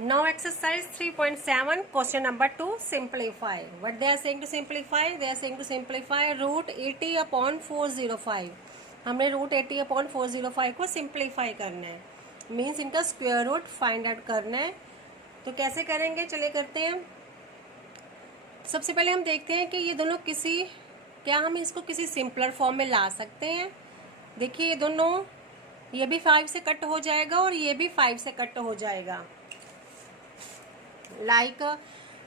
Now exercise 3.7 question number 2 simplify. What they are saying to simplify? They are saying to simplify root 80 upon 405. हमने root 80 upon 405 को simplify करना है, means इनका square root find out करना है। तो कैसे करेंगे, चलिए करते हैं। सबसे पहले हम देखते हैं कि ये दोनों क्या हम इसको किसी सिंपलर फॉर्म में ला सकते हैं। देखिए ये दोनों, ये भी 5 से कट हो जाएगा और ये भी 5 से कट हो जाएगा।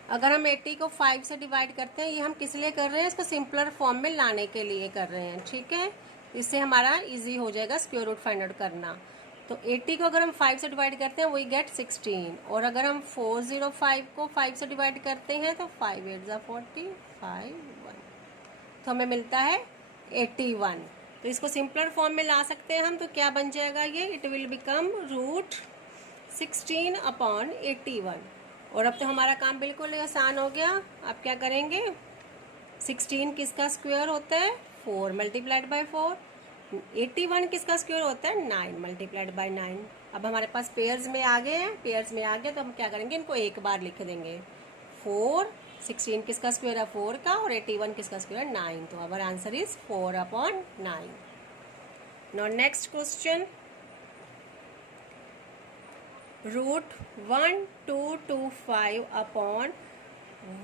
अगर हम 80 को 5 से डिवाइड करते हैं, ये हम किस लिए कर रहे हैं, इसको सिंपलर फॉर्म में लाने के लिए कर रहे हैं, ठीक है। इससे हमारा इजी हो जाएगा स्क्वायर रूट फाइंड आउट करना। तो 80 को अगर हम 5 से डिवाइड करते हैं वी गेट 16, और अगर हम 405 को 5 से डिवाइड करते हैं तो 5 8 जा 40 5 1, तो हमें मिलता है 81। तो इसको सिंपलर फॉर्म में ला सकते हैं हम, तो क्या बन जाएगा ये, it will become root 16 upon 81। और अब तो हमारा काम बिल्कुल आसान हो गया। अब क्या करेंगे, 16 किसका स्क्वायर होता है, 4 मल्टीप्लाइड बाय 4। 81 किसका स्क्वायर होता है, 9 मल्टीप्लाइड बाय 9। अब हमारे पास पेयर्स में आ गए हैं, पेयर्स में आ गए तो हम क्या करेंगे, इनको एक बार लिख देंगे। 4 16 किसका स्क्वायर है 4 का, और 81 किसका स्क्वायर है 9। तो our answer is 4 upon 9। Now next question, root 1225 upon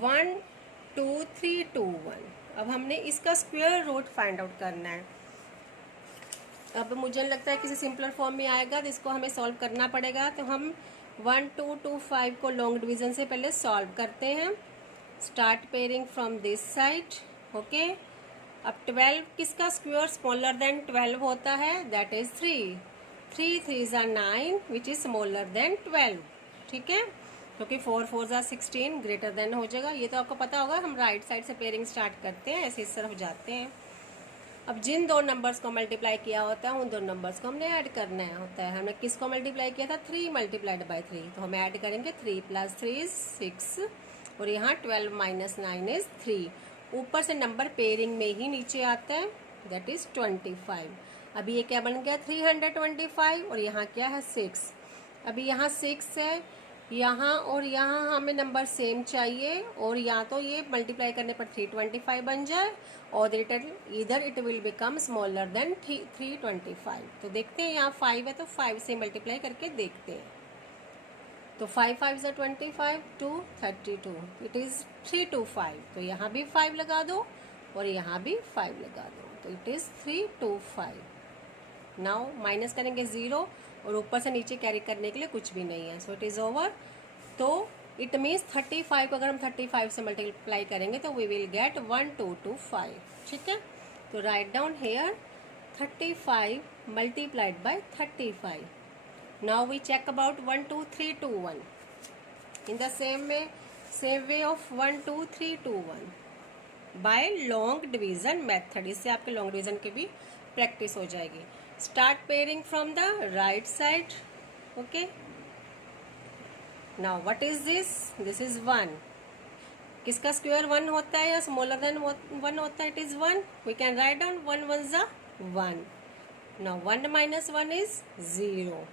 12321। अब हमने इसका स्क्वायर रूट फाइंड आउट करना है। अब मुझे लगता है किसी सिंपलर फॉर्म में आएगा तो इसको हमें सॉल्व करना पड़ेगा। तो हम 1225 को लॉन्ग डिवीजन से पहले सॉल्व करते हैं। Start pairing from this side, okay. अब 12 किसका स्क्वायर स्मॉलर देन 12 होता है, that is 3 3 are 9 which is smaller then 12, ठीक है, क्योंकि 4 4 are 16 ग्रेटर देन हो जाएगा। ये तो आपको पता होगा, हम राइट साइड से पेयरिंग स्टार्ट करते हैं, ऐसे इस तरफ जाते हैं। अब जिन दो नंबर्स को मल्टीप्लाई किया होता है उन दो नंबर्स को हमने ऐड करना होता है। हमने किसको मल्टीप्लाई किया था, 3 मल्टीप्लाइड बाय 3, तो हम ऐड करेंगे 3 + 3 इज 6, और यहाँ 12 - 9 इज 3। ऊपर से नंबर पेयरिंग में ही नीचे आता है, दैट इज 25। अभी ये क्या बन गया, 325, और यहाँ क्या है 6। अभी यहाँ 6 है, यहाँ और यहाँ हमें नंबर सेम चाहिए, और या तो ये मल्टीप्लाई करने पर 325 बन जाए, और इधर it will become smaller than 325। तो देखते हैं, यहाँ 5 है तो 5 से मल्टीप्लाई करके देखते हैं। तो 5 5 से 25 2 32, इट इज 325। तो यहाँ भी 5 लगा दो और यहाँ भी 5 लगा दो, तो इट इज 325। नाउ माइनस करेंगे 0, और ऊपर से नीचे कैरी करने के लिए कुछ भी नहीं है, सो इट इज ओवर। तो इट मीन्स 35 को अगर हम 35 से मल्टीप्लाई करेंगे तो वी विल गेट 1225, ठीक है। तो write down here 35 multiplied by 35। Now we check about 1 2 3 2 1 in the same way of 1 2 3 2 1 by long division method. इससे आपके लॉन्ग डिवीजन की भी प्रैक्टिस हो जाएगी। Start pairing from the right side, okay. Now what is this, this is 1। किसका square 1 होता है या स्मॉलर देन 1 होता है, it is 1। We can write down 1 1 जा 1। Now 1 - 1 is 0।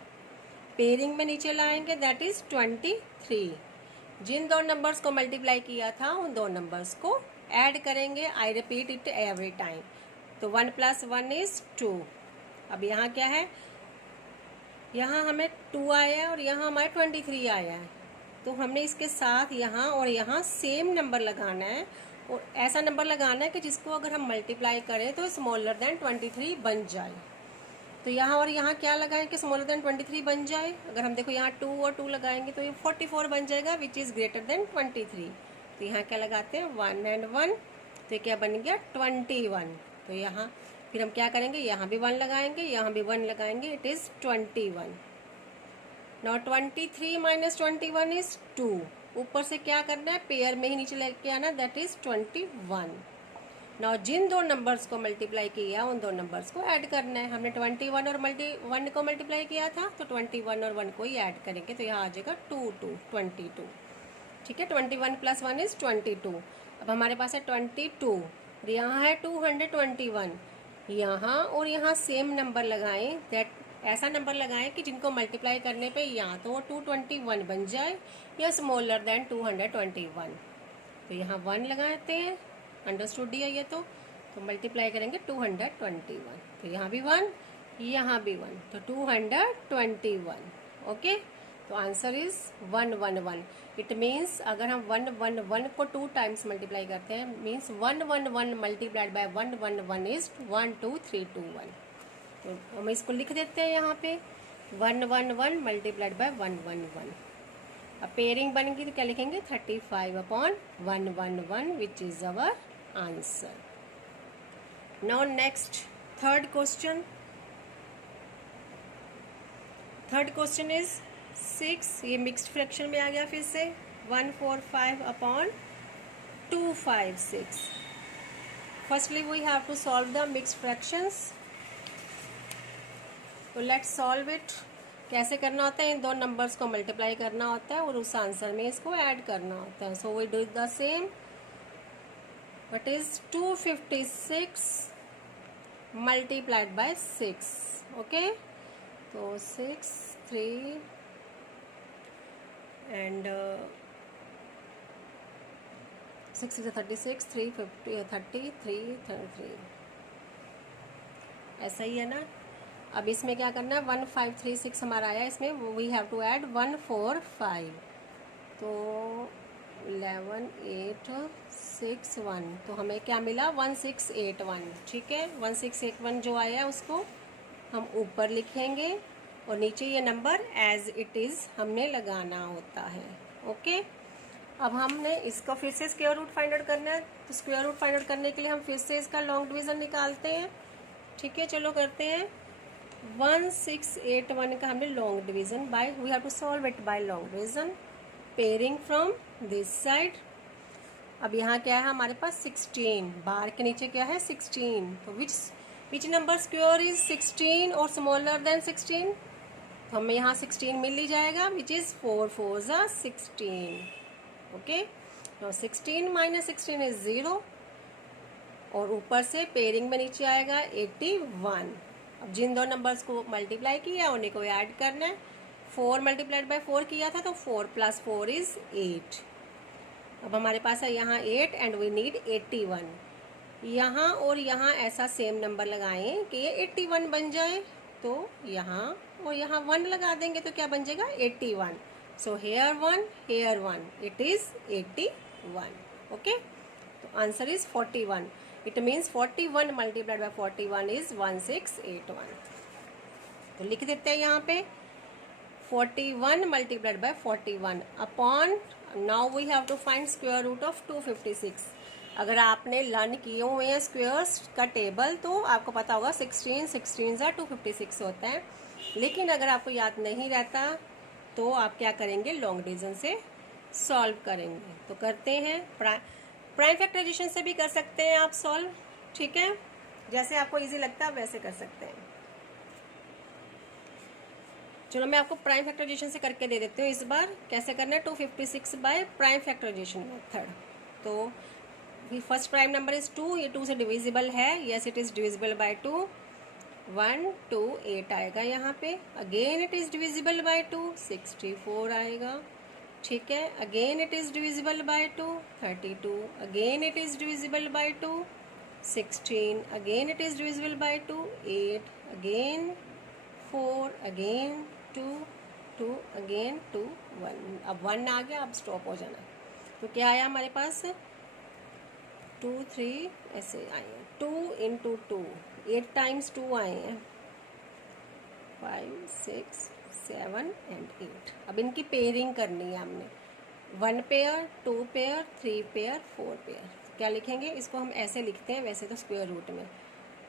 पेयरिंग में नीचे लाएंगे, दैट इज 23। जिन दो नंबर्स को मल्टीप्लाई किया था उन दो नंबर्स को ऐड करेंगे। I repeat it every time. तो 1 + 1 इज 2। अब यहाँ क्या है, यहाँ हमें 2 आया है और यहाँ हमारे 23 आया है, तो हमने इसके साथ यहाँ और यहाँ सेम नंबर लगाना है, और ऐसा नंबर लगाना है कि जिसको अगर हम मल्टीप्लाई करें तो स्मॉलर देन 23 बन जाए। तो यहाँ और यहाँ क्या लगाएं कि स्मॉलर देन 23 बन जाए। अगर हम देखो यहाँ 2 और 2 लगाएंगे तो ये 44 बन जाएगा, विच इज़ ग्रेटर देन 23। तो यहाँ क्या लगाते हैं 1 and 1, तो क्या बन गया 21। तो यहाँ फिर हम क्या करेंगे, यहाँ भी 1 लगाएंगे, यहाँ भी 1 लगाएंगे, इट इज़ 21। Now 23 - 21 is 2। ऊपर से क्या करना है, पेयर में ही नीचे लेके आना, दैट इज 21। नाउ जिन दो नंबर्स को मल्टीप्लाई किया उन दो नंबर्स को ऐड करना है। हमने 21 और 1 को मल्टीप्लाई किया था, तो 21 और 1 को ही ऐड करेंगे, तो यहाँ आ जाएगा 2 2 22, ठीक है। 21 + 1 इज 22। अब हमारे पास है 22, यहाँ है 221। यहाँ और यहाँ सेम नंबर लगाएं, दैट ऐसा नंबर लगाएं कि जिनको मल्टीप्लाई करने पे या तो वो 221 बन जाए या स्मॉलर देन 221। तो यहाँ 1 लगाते हैं, अंडरस्टूड दिया ये तो मल्टीप्लाई करेंगे 221। तो यहाँ भी 1, यहाँ भी 1, तो 221। ओके, तो आंसर इज 111। इट मीन्स अगर हम 111 को 2 टाइम्स मल्टीप्लाई करते हैं, मीन्स 111 मल्टीप्लाइड बाय 111 इज 12321। तो हम इसको लिख देते हैं यहाँ पे 111 मल्टीप्लाइड बाय 111। अब पेयरिंग बनेगी तो क्या लिखेंगे 35/111 which is our answer. Now next third question is 6, ये मिक्स्ड फ्रैक्शन में आ गया फिर से 145/256। Firstly we have to solve the mixed fractions. तो लेट्स सॉल्व इट। कैसे करना होता है, इन दो नंबर्स को मल्टीप्लाई करना होता है और उस आंसर में इसको ऐड करना होता है। So we do the same. What is 256 multiplied by 6। Okay, तो 6 3 एंड 6 is 36, 3 50 33 33, ऐसा ही है ना। अब इसमें क्या करना है 1536 हमारा आया, इसमें वी हैव टू ऐड 145। तो 11861, तो हमें क्या मिला 1681। ठीक है, 1681 जो आया है उसको हम ऊपर लिखेंगे और नीचे ये नंबर एज इट इज़ हमने लगाना होता है। ओके, अब हमने इसका फिर से स्क्वायर रूट फाइंड आउट करना है। तो स्क्वायर रूट फाइंड आउट करने के लिए हम फिर से इसका लॉन्ग डिवीज़न निकालते हैं। ठीक है, चलो करते हैं। 1681 का हमने long division by, we have to solve it by long division, pairing from this side. अब यहाँ क्या है हमारे पास 16, बार के नीचे क्या है 16। तो विच नंबर स्क्वायर इज 16 और स्मॉलर देन 16। तो हमें यहाँ 16 मिल ही जाएगा, which is 4 4s are 16। Okay, तो 16 माइनस 16 इज 0 और ऊपर से पेयरिंग में नीचे आएगा 81। अब जिन दो नंबर्स को मल्टीप्लाई किया उन्हीं को ऐड करना है। 4 मल्टीप्लाइड बाय 4 किया था तो 4 + 4 इज 8। अब हमारे पास है यहाँ 8 एंड वी नीड 81। यहाँ और यहाँ ऐसा सेम नंबर लगाएं कि ये 81 बन जाए। तो यहाँ और यहाँ 1 लगा देंगे तो क्या बन जाएगा 81। So here 1 here 1, it is 81। Okay, तो answer is 41। It means 41 multiplied by 41 is 1681। तो लिख देते हैं यहाँ पे 41 multiplied by 41 upon, now we have to find square root of 256। अगर आपने लर्न किए हुए हैं स्क्वायर्स का टेबल तो आपको पता होगा 16 16 256 होता है। लेकिन अगर आपको याद नहीं रहता तो आप क्या करेंगे, लॉन्ग डिवीजन से सॉल्व करेंगे। तो करते हैं, प्राइम फैक्टराइजेशन से भी कर सकते हैं आप सॉल्व। ठीक है, जैसे आपको इजी लगता है वैसे कर सकते हैं। चलो मैं आपको प्राइम फैक्टराइजेशन से करके दे देती हूँ इस बार। कैसे करना है 256 बाय प्राइम फैक्टराइजेशन मेथड। तो फर्स्ट प्राइम नंबर इज 2, ये 2 से डिविजिबल है, yes it is divisible by 2। 1 2 8 आएगा यहाँ पे। Again it is divisible by 2, 64 आएगा। ठीक है, again it is divisible by 2, 32। Again it is divisible by 2, 16। Again it is divisible by 2, 8। Again 4, again 2, 2 again 2, 1। अब 1 आ गया, अब स्टॉप हो जाना। तो क्या आया हमारे पास 2 3 ऐसे आए हैं। 2 × 2, 8 टाइम्स 2 आए हैं। 5 6 7 एंड 8। अब इनकी पेयरिंग करनी है हमने, 1 पेयर 2 पेयर 3 पेयर 4 पेयर। क्या लिखेंगे, इसको हम ऐसे लिखते हैं वैसे तो स्क्वायर रूट में।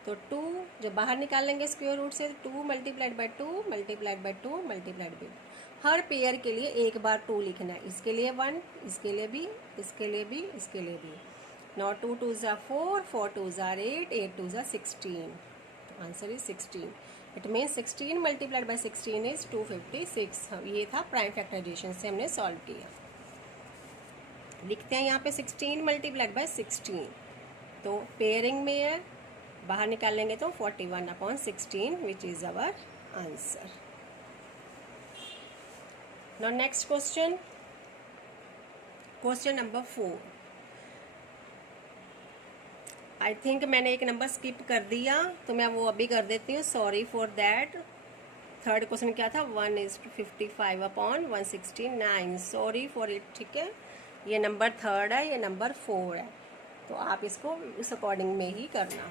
तो 2 जब बाहर निकालेंगे स्क्वायर रूट से, 2 multiplied by 2 multiplied by 2 multiplied by 2। Her pair के लिए एक बार 2 लिखना है। इसके लिए 1, इसके लिए भी, इसके लिए भी, इसके लिए भी। Now 2 2s are 4, 4 2s are 8, 8 2s are 16. Answer is 16। It means 16 multiplied by 16 is 256। ये था प्राइम फैक्टराइजेशन से हमने सॉल्व किया। लिखते हैं यहाँ पे 16 मल्टीप्लाइड बाय 16। तो पेयरिंग में है, बाहर निकालेंगे तो 41/16 which is our answer. Now next question, question number 4। I think मैंने एक नंबर स्किप कर दिया, तो मैं वो अभी कर देती हूँ, sorry for that. Third question क्या था, 1:55/169, सॉरी फॉर इट, ठीक है। ये नंबर थर्ड है, ये नंबर 4 है, तो आप इसको उस अकॉर्डिंग में ही करना।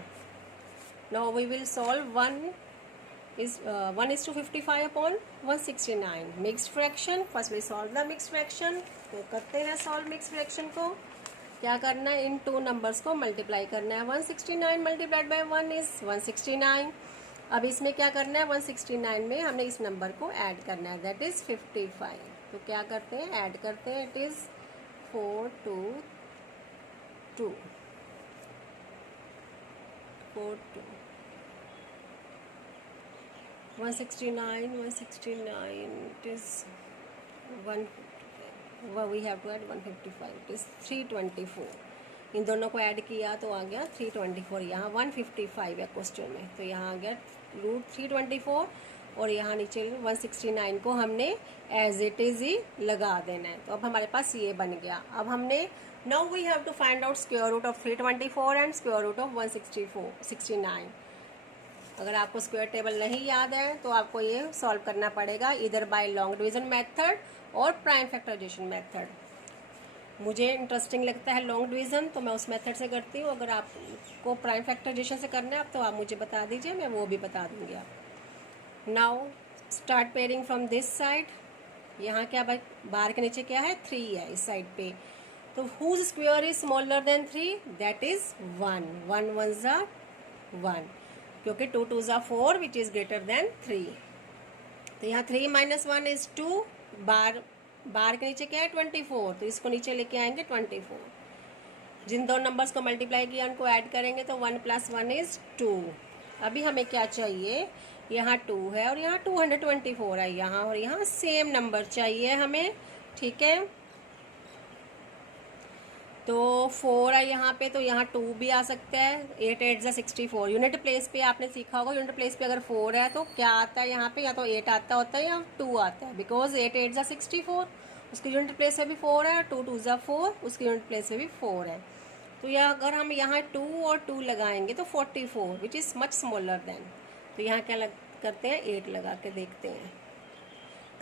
Now we will solve 1:55/169 mixed fraction. First we solve the mixed fraction. तो करते हैं सॉल्व मिक्स्ड फ्रैक्शन को। क्या करना है, इन टू नंबर्स को मल्टीप्लाई करना है। 169 मल्टीप्लाइड बाय 1 इज 169। अब इसमें क्या करना है, 169 में हमने इस नंबर को ऐड करना है, दैट इज 55। तो क्या करते हैं, ऐड करते हैं, it is 4 2 2 4 2 169 it is 155, we have to add 155, it is 324। इन दोनों को ऐड किया तो आ गया 324। यहाँ 155 है क्वेश्चन में, तो यहाँ आ गया √324, और यहाँ नीचे 169 को हमने एज इट इज़ ही लगा देना है। तो अब हमारे पास ये बन गया। अब हमने now we have to find out square root of 324 and square root of 169। अगर आपको स्क्वायर टेबल नहीं याद है तो आपको ये सॉल्व करना पड़ेगा इधर बाय लॉन्ग डिवीजन मेथड और प्राइम फैक्टराइजेशन मेथड। मुझे इंटरेस्टिंग लगता है लॉन्ग डिवीजन, तो मैं उस मेथड से करती हूँ। अगर आपको प्राइम फैक्टराइजेशन से करना है तो आप मुझे बता दीजिए, मैं वो भी बता दूंगी आप। Now start pairing from this side. यहाँ क्या भाई, बार के नीचे क्या है, 3 है इस साइड पे। तो whose square is smaller than 3, that is 1 1 1 1, क्योंकि 2 2 4 विच इज ग्रेटर देन 3। तो यहाँ 3 - 1 इज 2। बार के नीचे क्या है, 24, तो इसको नीचे लेके आएंगे 24। जिन दो नंबर्स को मल्टीप्लाई किया उनको ऐड करेंगे तो 1 + 1 इज 2। अभी हमें क्या चाहिए, यहाँ 2 है और यहाँ 224 है यहाँ, और यहाँ सेम नंबर चाहिए हमें, ठीक है। तो 4 है यहाँ पे, तो यहाँ 2 भी आ सकता है। 8 8 = 64। यूनिट प्लेस पे आपने सीखा होगा, यूनिट प्लेस पे अगर 4 है तो क्या आता है यहाँ पे, या तो 8 आता होता है या 2 आता है, बिकॉज 8 8 = 64, उसकी यूनिट प्लेस पे भी 4 है, 2 2 = 4, उसकी यूनिट प्लेस पे भी 4 है। तो यह अगर हम यहाँ 2 और 2 लगाएंगे तो 44 which is much smaller than. तो यहाँ क्या करते हैं, 8 लगा के देखते हैं।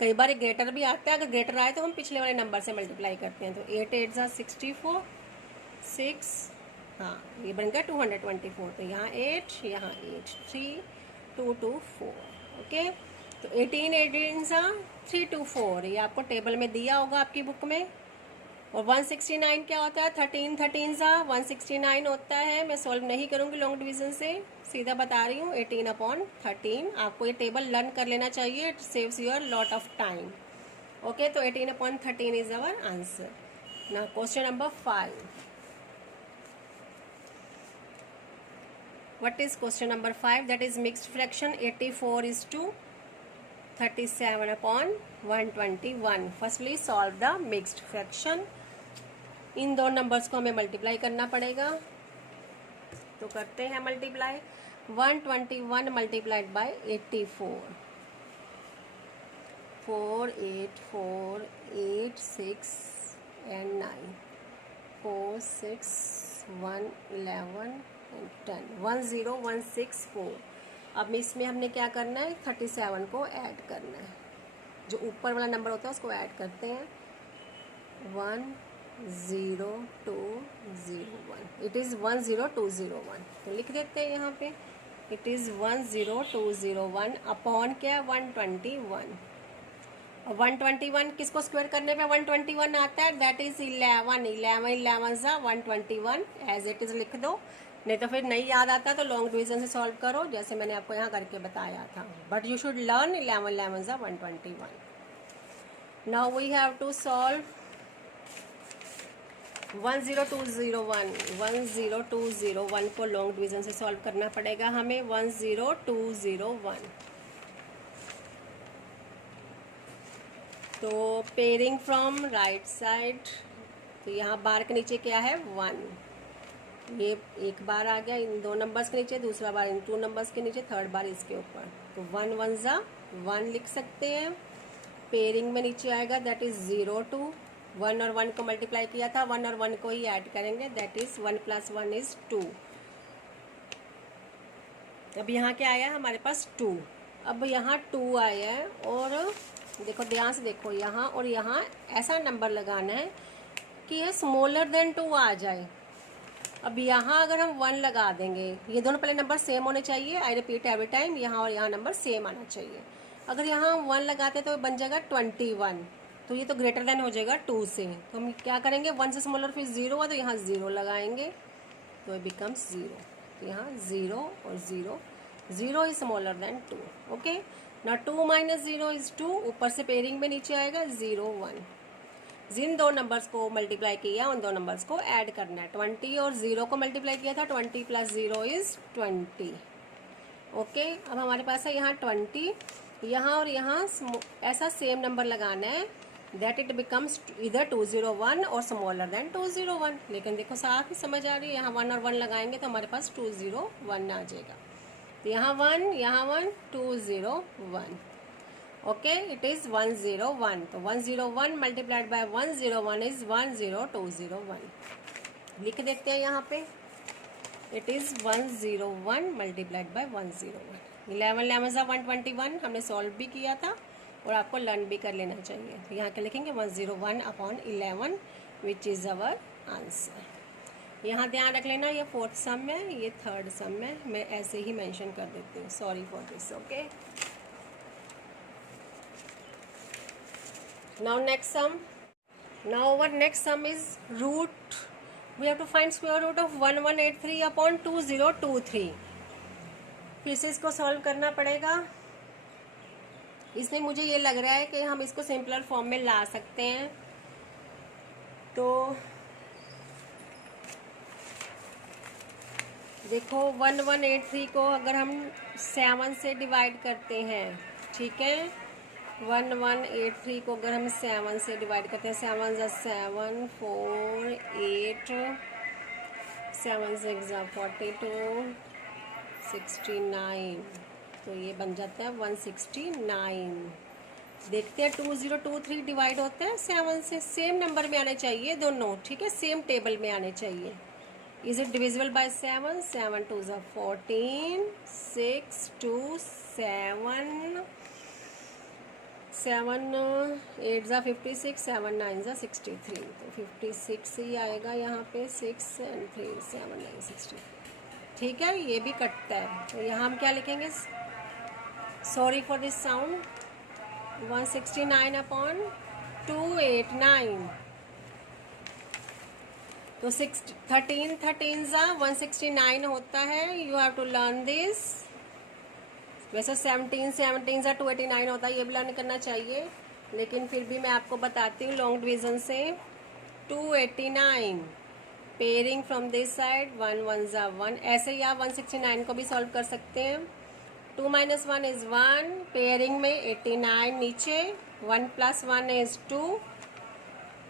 कई बार ग्रेटर भी आता है, अगर ग्रेटर आए तो हम पिछले वाले नंबर से मल्टीप्लाई करते हैं। तो 8 8 = 64, 6, हाँ ये बन गया 224। तो यहाँ 8, यहाँ 8, 3 2 2 4, ओके। तो 18 18 = 324, ये आपको टेबल में दिया होगा आपकी बुक में। और 169 क्या होता है, 13 13 = 169 होता है। मैं सॉल्व नहीं करूँगी लॉन्ग डिवीजन से, सीधा बता रही हूँ। 18/13, आपको ये टेबल लर्न कर लेना चाहिए, it saves your lot of time, okay. तो 18/13 is our answer. Now question number 5। What is question number 5? That is mixed fraction 84:37/121. Firstly solve the mixed fraction. इन दो नंबर्स को हमें मल्टीप्लाई करना पड़ेगा, तो करते हैं मल्टीप्लाई। 121 multiplied by 84, 4 8 4 8 6 and 9, 4 6 1 11 10, 10164। अब इसमें हमने क्या करना है, 37 को ऐड करना है। जो ऊपर वाला नंबर होता है उसको ऐड करते हैं। 10201, इट इज़ 10201। तो लिख देते हैं यहाँ पे, इट इज़ 10201 अपॉन क्या, 121। और 121 किसको स्क्वायर करने पे 121 आता है, दैट इज 11 11 11 सा 121, एज इट इज लिख दो। नहीं तो फिर नहीं याद आता तो लॉन्ग डिवीजन से सॉल्व करो, जैसे मैंने आपको यहाँ करके बताया था, बट यू शुड लर्न 11 11 सा 121। Now we have to solve 10201 को लॉन्ग डिवीजन से सॉल्व करना पड़ेगा हमें। 10201, तो पेयरिंग फ्रॉम राइट साइड, तो यहाँ बार के नीचे क्या है, 1, ये एक बार आ गया इन 2 नंबर्स के नीचे, दूसरा बार इन 2 नंबर्स के नीचे, थर्ड बार इसके ऊपर। तो 1 1 ज़ा 1 लिख सकते हैं। पेयरिंग में नीचे आएगा दैट इज 0 2, 1 और 1 को मल्टीप्लाई किया था, 1 और 1 को ही ऐड करेंगे दैट इज 1 + 1 इज 2। अब यहाँ क्या आया हमारे पास 2। अब यहाँ 2 आया है और देखो ध्यान से देखो, यहाँ और यहाँ ऐसा नंबर लगाना है कि ये स्मॉलर देन 2 आ जाए। अब यहाँ अगर हम 1 लगा देंगे, ये दोनों पहले नंबर सेम होने चाहिए, आई रिपीट एवरी टाइम, यहाँ और यहाँ नंबर सेम आना चाहिए। अगर यहाँ हम 1 लगाते तो बन जाएगा 21, तो ये तो ग्रेटर देन हो जाएगा 2 से। तो हम क्या करेंगे, 1 से स्मॉलर फिर 0 हुआ तो यहाँ 0 लगाएंगे तो it becomes 0। तो यहाँ 0 और 0, 0 इज स्मॉलर देन 2। ओके, ना 2 - 0 इज 2, ऊपर से पेयरिंग में नीचे आएगा 0 1। जिन 2 नंबर्स को मल्टीप्लाई किया उन 2 नंबर्स को ऐड करना है। 20 और 0 को मल्टीप्लाई किया था, 20 + 0 इज 20। ओके, अब हमारे पास है यहाँ 20, यहाँ और यहाँ ऐसा सेम नंबर लगाना है दैट इट बिकम्स इधर 201 और स्मॉलर देन 201। लेकिन देखो साफ ही समझ आ रही है, यहाँ 1 और 1 लगाएंगे तो हमारे पास 201 आ जाएगा। तो यहाँ 1 यहाँ 1 201। Okay, it is 101। तो 101 मल्टीप्लाइड बाय 101 इज 10201। लिख देखते हैं यहाँ पे, इट इज 101 मल्टीप्लाइड बाय 101। 11 11 ज़ा 121 हमने सॉल्व भी किया था और आपको लर्न भी कर लेना चाहिए। तो यहाँ क्या लिखेंगे 101/11 विच इज़ अवर आंसर। यहाँ ध्यान रख लेना ये 4th सम है, ये 3rd सम है, मैं ऐसे ही मेंशन कर देती हूँ, sorry for this. Okay, now next sum, now our next sum is root, we have to find square root of 1183/2023। फिर से इसको सॉल्व करना पड़ेगा। इसमें मुझे ये लग रहा है कि हम इसको सिंपलर फॉर्म में ला सकते हैं। तो देखो 1183 को अगर हम 7 से डिवाइड करते हैं, ठीक है, 1183 को अगर हम 7 से डिवाइड करते हैं, 7 ज़ा 7 4 8 7 6 ज़ा 42 69, तो ये बन जाता है 169। देखते हैं 2023 डिवाइड होता है 7 से, सेम नंबर में आने चाहिए दोनों, ठीक है, सेम टेबल में आने चाहिए। Is it divisible by 7? 7 2 ज़ा 14, 6 2 7 7 8 ज़ा 56, 7 9 ज़ा 63, तो 56 ही आएगा यहाँ पे, 6 and 3 7 9 63। ठीक है, ये भी कटता है। तो यहाँ हम क्या लिखेंगे, सॉरी फॉर दिस साउंड, 169/289। तो 13 ज़ा 169 होता है, you have to learn this. वैसे 17 ज़ा 289 होता है, ये भी लर्न करना चाहिए, लेकिन फिर भी मैं आपको बताती हूँ लॉन्ग डिवीजन से। 289 पेयरिंग फ्रॉम दिस साइड, 1 1 ज़ा 1, ऐसे ही आप 169 को भी सॉल्व कर सकते हैं। 2 - 1 इज़ 1, पेयरिंग में 89 नीचे, 1 + 1 इज़ 2,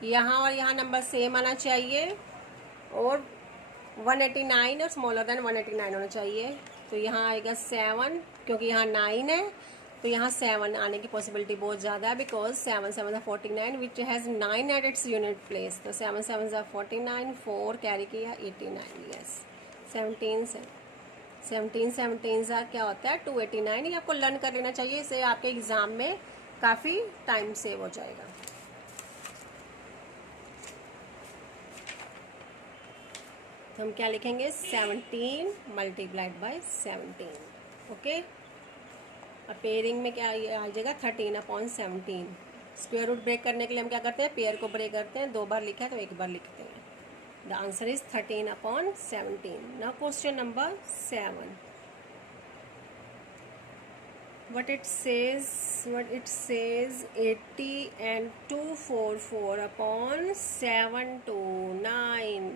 यहाँ और यहाँ नंबर सेम आना चाहिए और 189 और स्मॉलर देन 189 होना चाहिए। तो यहाँ आएगा 7, क्योंकि यहाँ 9 है तो यहाँ 7 आने की पॉसिबिलिटी बहुत ज़्यादा है, बिकॉज 7 7 ज़ा 49 which has 9 at its unit place. तो 7 7 ज़ा 49, 4 कैरी किया 89, यस 17 ज़ा क्या होता है 289। ये आपको लर्न कर लेना चाहिए, इससे आपके एग्ज़ाम में काफ़ी टाइम सेव हो जाएगा। तो हम क्या लिखेंगे, 17 मल्टीप्लाइड बाय 17। ओके, अब पेयरिंग में क्या आ जाएगा 13/17। स्क्वायर रूट ब्रेक करने के लिए हम क्या करते हैं, पेयर को ब्रेक करते हैं, 2 बार लिखा है तो 1 बार लिखते हैं। The answer is 13/17। Now question number 7, what it says 80 and 244/729।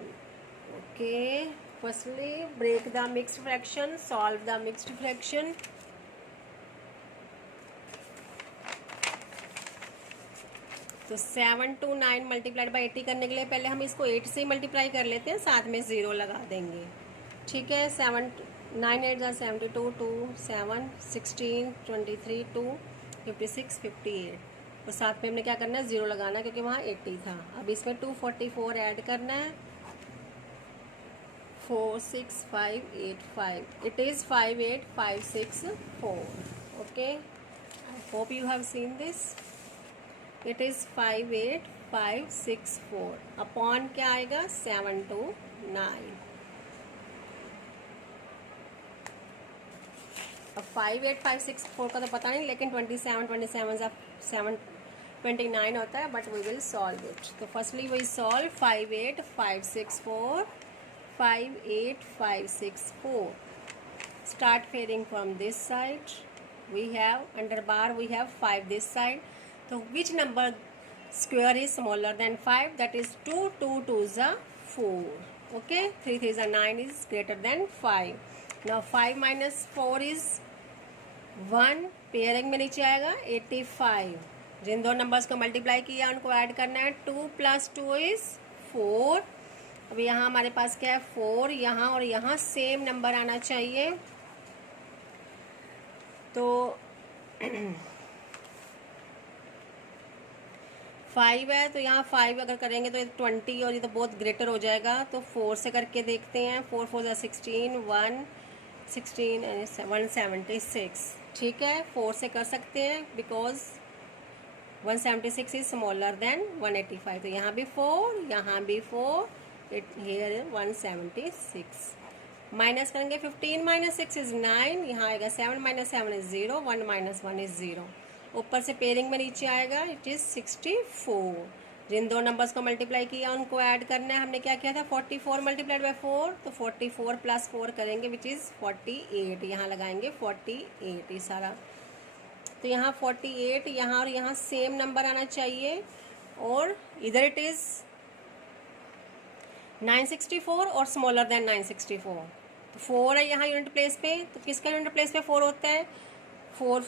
okay, firstly break the mixed fraction, solve the mixed fraction। तो 7 to 9 मल्टीप्लाइड बाई 80 करने के लिए पहले हम इसको 8 से ही मल्टीप्लाई कर लेते हैं, साथ में 0 लगा देंगे। ठीक है, 9 8 जा 72, 2 7 16 23 2 56 58, और साथ में हमने क्या करना है, 0 लगाना, क्योंकि वहाँ 80 था। अब इसमें 244 ऐड करना है, 4 6 5 8 5, it is 58564। Okay, I hope you have seen this. It is 58564 upon क्या आएगा, 7 to 9। अब 58564 का तो पता नहीं, लेकिन 27 होता है, but we will solve it. तो firstly we solve 58564, 58564। Start pairing from this side. We have under bar we have 5 this side. So which number square is smaller than 5? That is 2. 2 2s are 4. Okay, 3 3s are 9 is greater than 5. Now 5 minus 4 is 1. Pairing में नीचे आएगा 85। जिन दो numbers को multiply किया उनको add करना है। 2 + 2 is 4। अब यहाँ हमारे पास क्या है, 4, यहाँ और यहाँ सेम नंबर आना चाहिए। तो 5 है, तो यहाँ 5 अगर करेंगे तो 20, और ये तो बहुत ग्रेटर हो जाएगा। तो 4 से करके देखते हैं। 4 4 जा 16, 176। ठीक है, 4 से कर सकते हैं, बिकॉज 176 इज स्मॉलर देन 185। तो यहाँ भी 4, यहाँ भी 4, इट हियर 176। माइनस करेंगे, 15 - 6 इज 9, यहाँ आएगा 7 - 7 इज 0, 1 - 1 इज 0। ऊपर से पेयरिंग में नीचे आएगा, इट इज 64। जिन दो नंबर्स को मल्टीप्लाई किया उनको ऐड करना है। हमने क्या किया था, 44 मल्टीप्लाइड बाय 4, तो 44 + 4 करेंगे, विच इज़ 48। यहाँ लगाएंगे 48 ये सारा। तो यहाँ 48, यहाँ और यहाँ सेम नंबर आना चाहिए, और इधर इट इज़ 964 और स्मॉलर देन 964। तो 4 है यहाँ यूनिट प्लेस पे, तो किसका यूनिट प्लेस पे 4 होता है, 4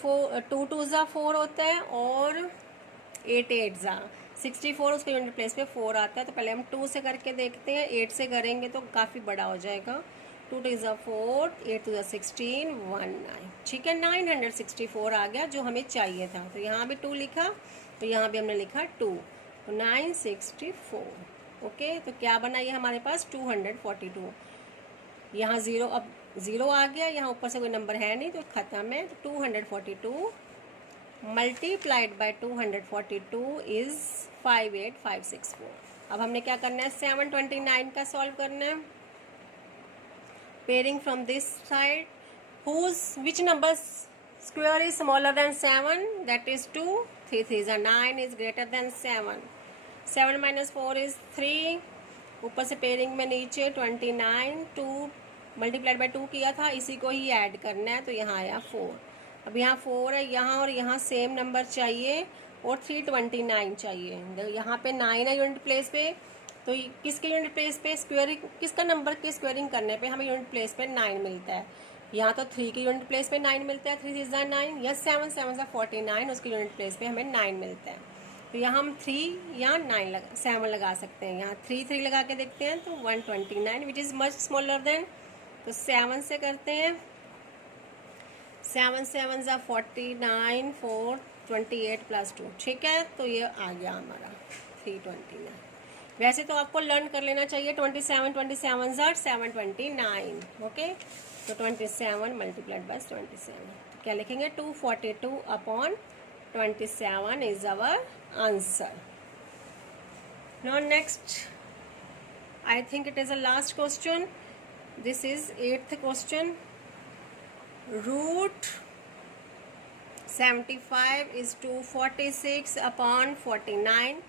2 2 जा 4 होता है, और 8 8 जा 64, उसके यूनिट प्लेस पे 4 आता है। तो पहले हम 2 से करके देखते हैं, 8 से करेंगे तो काफ़ी बड़ा हो जाएगा। 2 2 जा 4, 8 2 जा 16, 1 9। ठीक है, 964 आ गया जो हमें चाहिए था। तो यहाँ भी 2 लिखा, तो यहाँ भी हमने लिखा 2, तो 964। ओके, तो क्या बना ये हमारे पास, 242। यहाँ 0, अब 0 आ गया, यहाँ ऊपर से कोई नंबर है नहीं, तो ख़त्म है। तो 242 मल्टीप्लाइड बाय 242 इज़ 58564। अब हमने क्या करना है, 729 का सॉल्व करना है। Pairing from this side, which number square is smaller then 7? That is 2। 3 3 is 9 is greater than 7। 7 - 4 is 3। ऊपर से पेयरिंग में नीचे 29, 2 मल्टीप्लाइड बाय 2 किया था, इसी को ही ऐड करना है। तो यहाँ आया 4। अब यहाँ 4 है, यहाँ और यहाँ सेम नंबर चाहिए, और 329 चाहिए। यहाँ पे 9 है यूनिट प्लेस पे, तो किसके यूनिट प्लेस पे स्क्वायरिंग, किसका नंबर की स्क्वायरिंग करने पे हमें यूनिट प्लेस पे 9 मिलता है। यहाँ तो 3 की यूनिट प्लेस पे 9 मिलता है, 3 3 जा 9, या 7 7 जा 49, उसकी यूनिट प्लेस पे हमें 9 मिलता है। तो यहाँ हम 3 या 7 लगा सकते हैं। यहाँ 3 3 लगा के देखते हैं, तो 129 which is much smaller than. तो 7 से करते हैं, 7 7 जा 49, 4 28 + 2। ठीक है, तो ये आ गया हमारा 329। वैसे तो आपको लर्न कर लेना चाहिए, 27 27 जा 729। ओके, तो 27 मल्टीप्लाइड बाय 27, तो क्या लिखेंगे, 242 upon 27 is our answer. Now next, I think it is a last question. This is 8th question. Root 75 is 246 upon 49.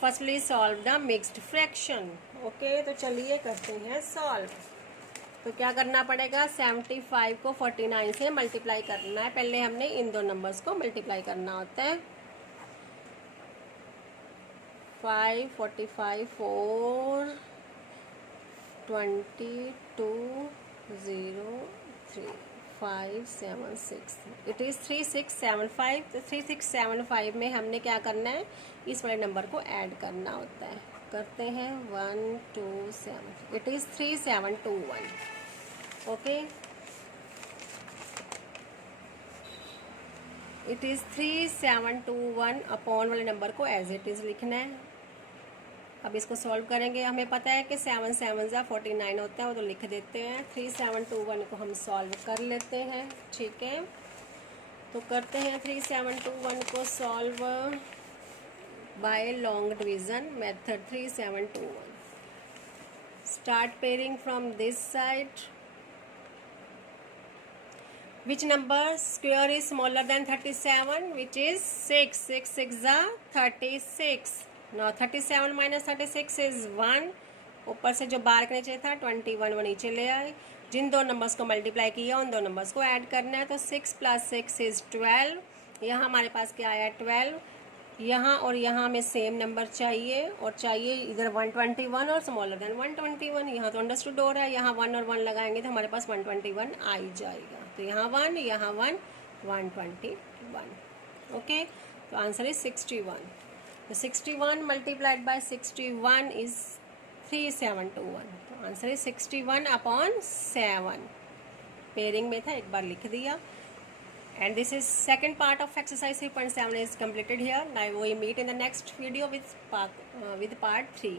Firstly solve the mixed fraction. Okay, तो चलिए करते हैं सॉल्व। तो क्या करना पड़ेगा, 75 को 49 से मल्टीप्लाई करना है। पहले हमने इन दो नंबर्स को मल्टीप्लाई करना होता है। 5 45 4 22 0 3 576, इट इज़ 3675। तो 3675 में हमने क्या करना है, इस वाले नंबर को ऐड करना होता है। करते हैं 1 2 7, it is 3721। Okay, it is 3721 upon वाले नंबर को एज इट इज़ लिखना है। अब इसको सॉल्व करेंगे। हमें पता है कि 7 7 जा 49 होता है, वो तो लिख देते हैं। 3721 को हम सॉल्व कर लेते हैं, ठीक है। तो करते हैं 3721 को solve by long division method. 3721, start pairing from this side. Which number square is smaller than 37? Which is 6. 6 6 जा 36. Now 37 minus 36 is 1. ऊपर से जो बार के नीचे था 21 वो नीचे ले आए। जिन दो नंबर्स को मल्टीप्लाई किया उन दो नंबर्स को ऐड करना है। तो 6 + 6 इज़ 12। यहाँ हमारे पास क्या आया 12। यहाँ और यहाँ हमें सेम नंबर चाहिए, और चाहिए इधर 121 और स्मॉलर देन 121। यहाँ तो अंडरस्टूड हो रहा है, यहाँ 1 और 1 लगाएंगे तो हमारे पास 121 आ ही जाएगा। तो यहाँ 1 यहाँ 1 121। ओके, तो आंसर इज 61। तो 61 मल्टीप्लाइड बाय 61 इज 3721। तो आंसर इज 61 अपॉन 7। पेयरिंग में था, एक बार लिख दिया। And this is second part of exercise 3.7 is completed here. Now we meet in the next video with part 3.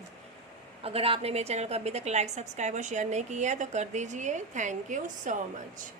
अगर आपने मेरे चैनल को अभी तक लाइक, सब्सक्राइब और शेयर नहीं किया है तो कर दीजिए। Thank you so much.